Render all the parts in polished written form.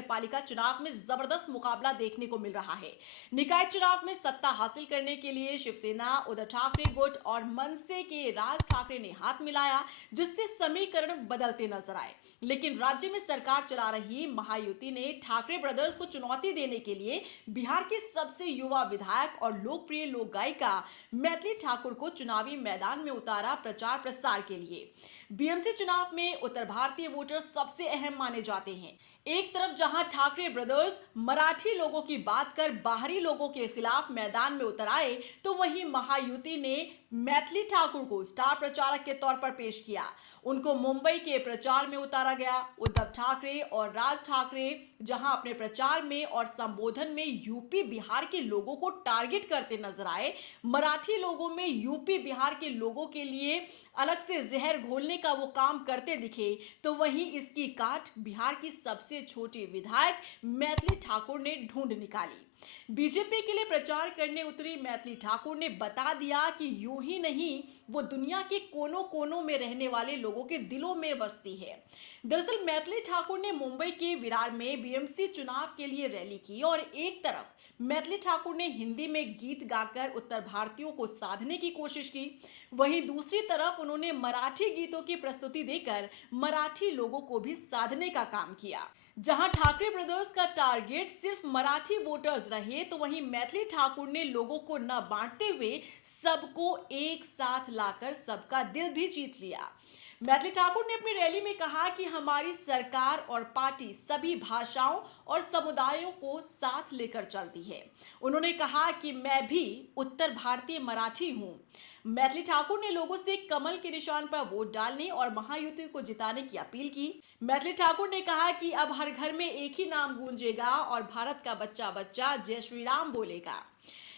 नगरपालिका चुनाव में जबरदस्त मुकाबला देखने को मिल रहा है। निकाय चुनाव में सत्ता हासिल करने के लिए शिवसेना, उद्धव ठाकरे गुट और मनसे के राज ठाकरे ने हाथ मिलाया, जिससे समीकरण बदलते नजर आए। लेकिन राज्य में सरकार चला रही महायुति ने ठाकरे ब्रदर्स को चुनौती देने के लिए बिहार के सबसे युवा विधायक और लोकप्रिय लोक गायिका मैथिली ठाकुर को चुनावी मैदान में उतारा प्रचार प्रसार के लिए। बीएमसी चुनाव में उत्तर भारतीय वोटर सबसे अहम माने जाते हैं। एक तरफ जहां ठाकरे ब्रदर्स मराठी लोगों की बात कर बाहरी लोगों के खिलाफ मैदान में उतर आए, तो वहीं महायुति ने मैथिली ठाकुर को स्टार प्रचारक के तौर पर पेश किया। उनको मुंबई के प्रचार में उतारा गया। उद्धव ठाकरे और राज ठाकरे जहां अपने प्रचार में और संबोधन में यूपी बिहार के लोगों को टारगेट करते नजर आए, मराठी लोगों में यूपी बिहार के लोगों के लिए अलग से जहर घोलने का वो काम करते दिखे, तो वहीं इसकी काट बिहार की सबसे छोटी विधायक मैथिली ठाकुर ने ढूंढ निकाली। बीजेपी के लिए प्रचार करने उतरी मैथिली ठाकुर ने बता दिया कि यूं ही नहीं, वो दुनिया के कोनों कोनों में रहने वाले लोगों के दिलों में बसती है। दरअसल मैथिली ठाकुर ने मुंबई के विरार में बीएमसी चुनाव के लिए रैली की और एक तरफ मैथिली ठाकुर ने हिंदी में गीत गाकर उत्तर भारतीयों को साधने की कोशिश की, वहीं दूसरी तरफ उन्होंने मराठी गीतों की प्रस्तुति देकर मराठी लोगों को भी साधने का काम किया। जहां ठाकरे ब्रदर्स का टारगेट सिर्फ मराठी वोटर्स रहे, तो वहीं मैथिली ठाकुर ने लोगों को न बांटते हुए सबको एक साथ लाकर सबका दिल भी जीत लिया। मैथिली ठाकुर ने अपनी रैली में कहा कि हमारी सरकार और पार्टी सभी भाषाओं और समुदायों को साथ लेकर चलती है। उन्होंने कहा कि मैं भी उत्तर भारतीय मराठी हूं। मैथिली ठाकुर ने लोगों से कमल के निशान पर वोट डालने और महायुति को जिताने की अपील की। मैथिली ठाकुर ने कहा कि अब हर घर में एक ही नाम गूंजेगा और भारत का बच्चा बच्चा जय श्री राम बोलेगा।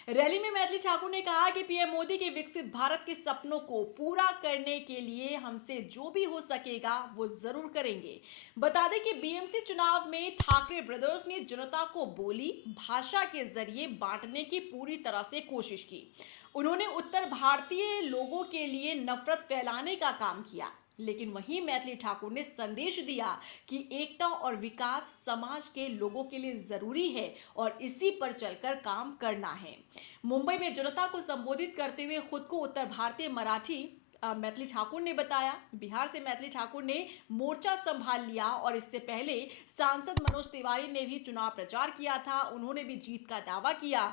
रैली में मैथिली ठाकुर ने कहा कि पीएम मोदी के विकसित भारत के सपनों को पूरा करने के लिए हमसे जो भी हो सकेगा वो जरूर करेंगे। बता दें कि बीएमसी चुनाव में ठाकरे ब्रदर्स ने जनता को बोली भाषा के जरिए बांटने की पूरी तरह से कोशिश की। उन्होंने उत्तर भारतीय लोगों के लिए नफरत फैलाने का काम किया, लेकिन वहीं मैथिली ठाकुर ने संदेश दिया कि एकता और विकास समाज के लोगों के लिए जरूरी है और इसी पर चलकर काम करना है। मुंबई में जनता को संबोधित करते हुए खुद को उत्तर भारतीय मराठी मैथिली ठाकुर ने बताया। बिहार से मैथिली ठाकुर ने मोर्चा संभाल लिया और इससे पहले सांसद मनोज तिवारी ने भी चुनाव प्रचार किया था। उन्होंने भी जीत का दावा किया।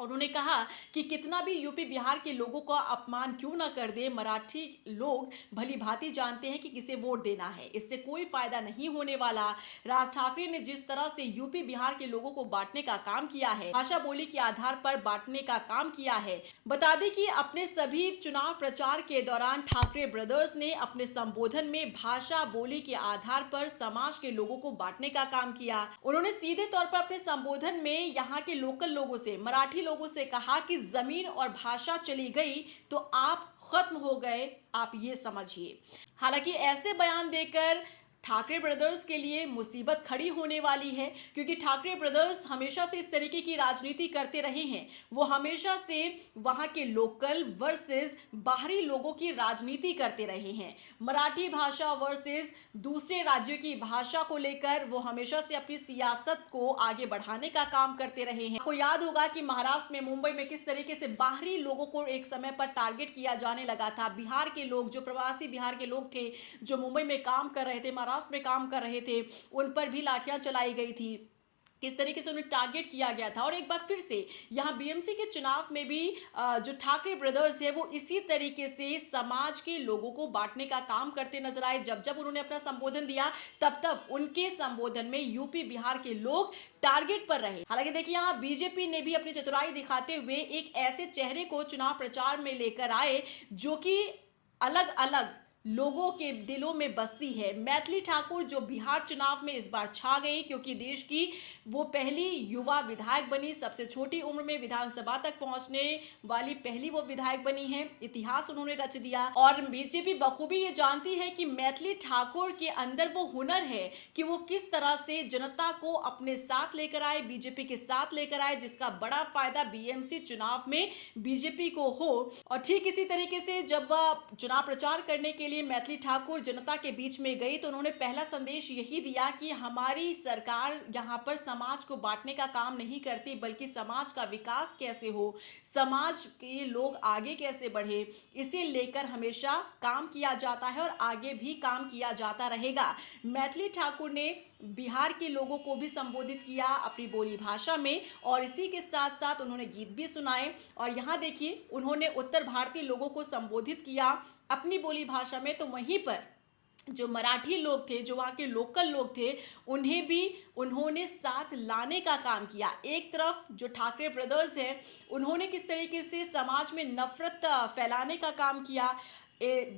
उन्होंने कहा कि कितना भी यूपी बिहार के लोगों का अपमान क्यों ना कर दे, मराठी लोग भली भांति जानते हैं कि किसे वोट देना है, इससे कोई फायदा नहीं होने वाला। राज ठाकरे ने जिस तरह से यूपी बिहार के लोगों को बांटने का काम किया है, भाषा बोली के आधार पर बांटने का काम किया है। बता दें कि अपने सभी चुनाव प्रचार के दौरान ठाकरे ब्रदर्स ने अपने संबोधन में भाषा बोली के आधार पर समाज के लोगों को बांटने का काम किया। उन्होंने सीधे तौर पर अपने संबोधन में यहाँ के लोकल लोगों से, मराठी लोगों से कहा कि जमीन और भाषा चली गई तो आप खत्म हो गए, आप ये समझिए। हालांकि ऐसे बयान देकर ठाकरे ब्रदर्स के लिए मुसीबत खड़ी होने वाली है, क्योंकि ठाकरे ब्रदर्स हमेशा से इस तरीके की राजनीति करते रहे हैं। वो हमेशा से वहां के लोकल वर्सेस बाहरी लोगों की राजनीति करते रहे हैं। मराठी भाषा वर्सेस दूसरे राज्यों की भाषा को लेकर वो हमेशा से अपनी सियासत को आगे बढ़ाने का काम करते रहे हैं। आपको याद होगा कि महाराष्ट्र में, मुंबई में किस तरीके से बाहरी लोगों को एक समय पर टारगेट किया जाने लगा था। बिहार के लोग, जो प्रवासी बिहार के लोग थे, जो मुंबई में काम कर रहे थे, महाराष्ट्र में काम कर रहे थे, उन पर भी लाठियां चलाई गई थी। किस तरीके से उन्हें टारगेट किया गया था। और एक बार फिर से यहाँ बीएमसी के चुनाव में भी जो ठाकरे ब्रदर्स है वो इसी तरीके से समाज के लोगों को बांटने का काम करते नजर आए। जब जब उन्होंने अपना संबोधन दिया, तब तब उनके संबोधन में यूपी बिहार के लोग टारगेट पर रहे। हालांकि देखिए, यहाँ बीजेपी ने भी अपनी चतुराई दिखाते हुए एक ऐसे चेहरे को चुनाव प्रचार में लेकर आए जो कि अलग अलग लोगों के दिलों में बसती है। मैथिली ठाकुर जो बिहार चुनाव में इस बार छा गई, क्योंकि देश की वो पहली युवा विधायक बनी, सबसे छोटी उम्र में विधानसभा तक पहुंचने वाली पहली वो विधायक बनी है। इतिहास उन्होंने रच दिया और बीजेपी बखूबी ये जानती है कि मैथिली ठाकुर के अंदर वो हुनर है कि वो किस तरह से जनता को अपने साथ लेकर आए, बीजेपी के साथ लेकर आए, जिसका बड़ा फायदा बीएमसी चुनाव में बीजेपी को हो। और ठीक इसी तरीके से जब चुनाव प्रचार करने के लिए मैथिली ठाकुर जनता के बीच में गई तो उन्होंने पहला संदेश यही दिया कि हमारी सरकार यहाँ पर समाज को बांटने का काम नहीं करती, बल्कि समाज का विकास कैसे हो, समाज के लोग आगे कैसे बढ़े, इसे लेकर हमेशा काम किया जाता है और आगे भी काम किया जाता रहेगा। मैथिली ठाकुर ने बिहार के लोगों को भी संबोधित किया अपनी बोली भाषा में, और इसी के साथ साथ उन्होंने गीत भी सुनाए। और यहाँ देखिए उन्होंने उत्तर भारतीय लोगों को संबोधित किया अपनी बोली भाषा में, तो वहीं पर जो मराठी लोग थे, जो वहाँ के लोकल लोग थे, उन्हें भी उन्होंने साथ लाने का काम किया। एक तरफ जो ठाकरे ब्रदर्स हैं, उन्होंने किस तरीके से समाज में नफरत फैलाने का काम किया,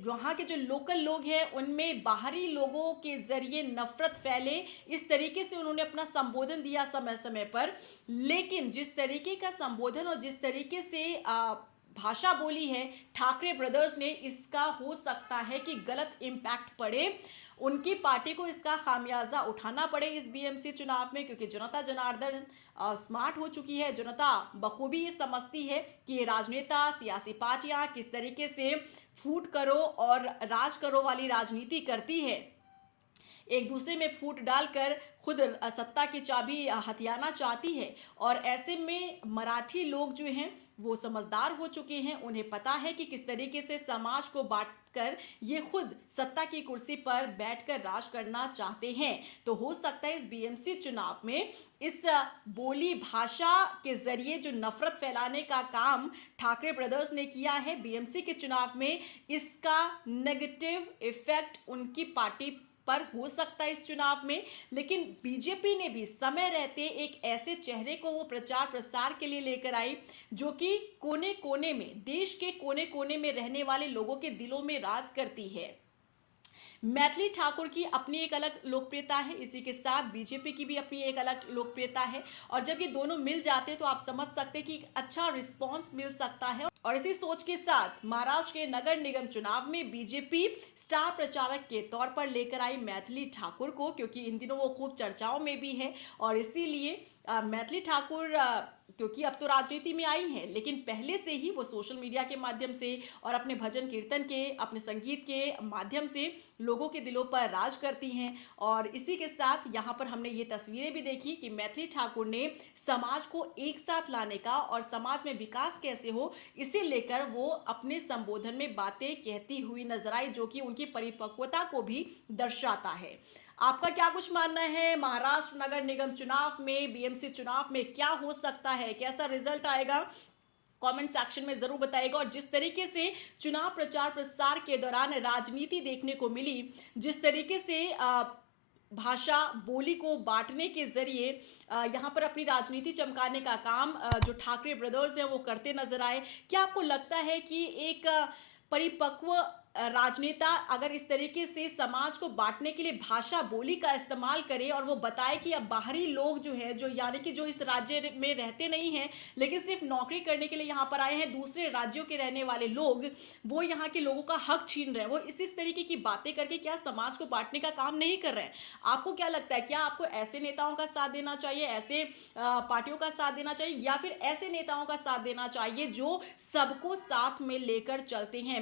वहाँ के जो लोकल लोग हैं उनमें बाहरी लोगों के जरिए नफरत फैले, इस तरीके से उन्होंने अपना संबोधन दिया समय समय पर। लेकिन जिस तरीके का संबोधन और जिस तरीके से भाषा बोली है ठाकरे ब्रदर्स ने, इसका हो सकता है कि गलत इम्पैक्ट पड़े, उनकी पार्टी को इसका खामियाजा उठाना पड़े इस बीएमसी चुनाव में, क्योंकि जनता जनार्दन स्मार्ट हो चुकी है। जनता बखूबी ये समझती है कि ये राजनेता, सियासी पार्टियां किस तरीके से फूट करो और राज करो वाली राजनीति करती है, एक दूसरे में फूट डालकर खुद सत्ता की चाबी हथियाना चाहती है। और ऐसे में मराठी लोग जो हैं वो समझदार हो चुके हैं, उन्हें पता है कि किस तरीके से समाज को बांटकर ये खुद सत्ता की कुर्सी पर बैठकर राज करना चाहते हैं। तो हो सकता है इस बीएमसी चुनाव में इस बोली भाषा के जरिए जो नफरत फैलाने का काम ठाकरे ब्रदर्स ने किया है बीएमसी के चुनाव में, इसका नेगेटिव इफेक्ट उनकी पार्टी पर हो सकता है इस चुनाव में। लेकिन बीजेपी ने भी समय रहते एक ऐसे चेहरे को वो प्रचार प्रसार के लिए लेकर आई जो कि कोने कोने में, देश के कोने कोने में रहने वाले लोगों के दिलों में राज करती है। मैथिली ठाकुर की अपनी एक अलग लोकप्रियता है, इसी के साथ बीजेपी की भी अपनी एक अलग लोकप्रियता है, और जब ये दोनों मिल जाते हैं तो आप समझ सकते हैं कि एक अच्छा रिस्पांस मिल सकता है। और इसी सोच के साथ महाराष्ट्र के नगर निगम चुनाव में बीजेपी स्टार प्रचारक के तौर पर लेकर आई मैथिली ठाकुर को, क्योंकि इन दिनों वो खूब चर्चाओं में भी है। और इसीलिए मैथिली ठाकुर क्योंकि अब तो राजनीति में आई हैं, लेकिन पहले से ही वो सोशल मीडिया के माध्यम से और अपने भजन कीर्तन के, अपने संगीत के माध्यम से लोगों के दिलों पर राज करती हैं। और इसी के साथ यहाँ पर हमने ये तस्वीरें भी देखी कि मैथिली ठाकुर ने समाज को एक साथ लाने का और समाज में विकास कैसे हो, इसे लेकर वो अपने संबोधन में बातें कहती हुई नजर आई, जो कि उनकी परिपक्वता को भी दर्शाता है। आपका क्या कुछ मानना है महाराष्ट्र नगर निगम चुनाव में, बीएमसी चुनाव में क्या हो सकता है, कैसा रिजल्ट आएगा, कमेंट सेक्शन में जरूर बताइएगा। और जिस तरीके से चुनाव प्रचार प्रसार के दौरान राजनीति देखने को मिली, जिस तरीके से भाषा बोली को बांटने के जरिए यहाँ पर अपनी राजनीति चमकाने का काम जो ठाकरे ब्रदर्स हैं वो करते नजर आए, क्या आपको लगता है कि एक परिपक्व राजनेता अगर इस तरीके से समाज को बांटने के लिए भाषा बोली का इस्तेमाल करे और वो बताए कि अब बाहरी लोग जो है, जो यानी कि जो इस राज्य में रहते नहीं हैं लेकिन सिर्फ नौकरी करने के लिए यहाँ पर आए हैं, दूसरे राज्यों के रहने वाले लोग, वो यहाँ के लोगों का हक छीन रहे हैं, वो इस तरीके की बातें करके क्या समाज को बांटने का काम नहीं कर रहे हैं? आपको क्या लगता है, क्या आपको ऐसे नेताओं का साथ देना चाहिए, ऐसे पार्टियों का साथ देना चाहिए, या फिर ऐसे नेताओं का साथ देना चाहिए जो सबको साथ में लेकर चलते हैं?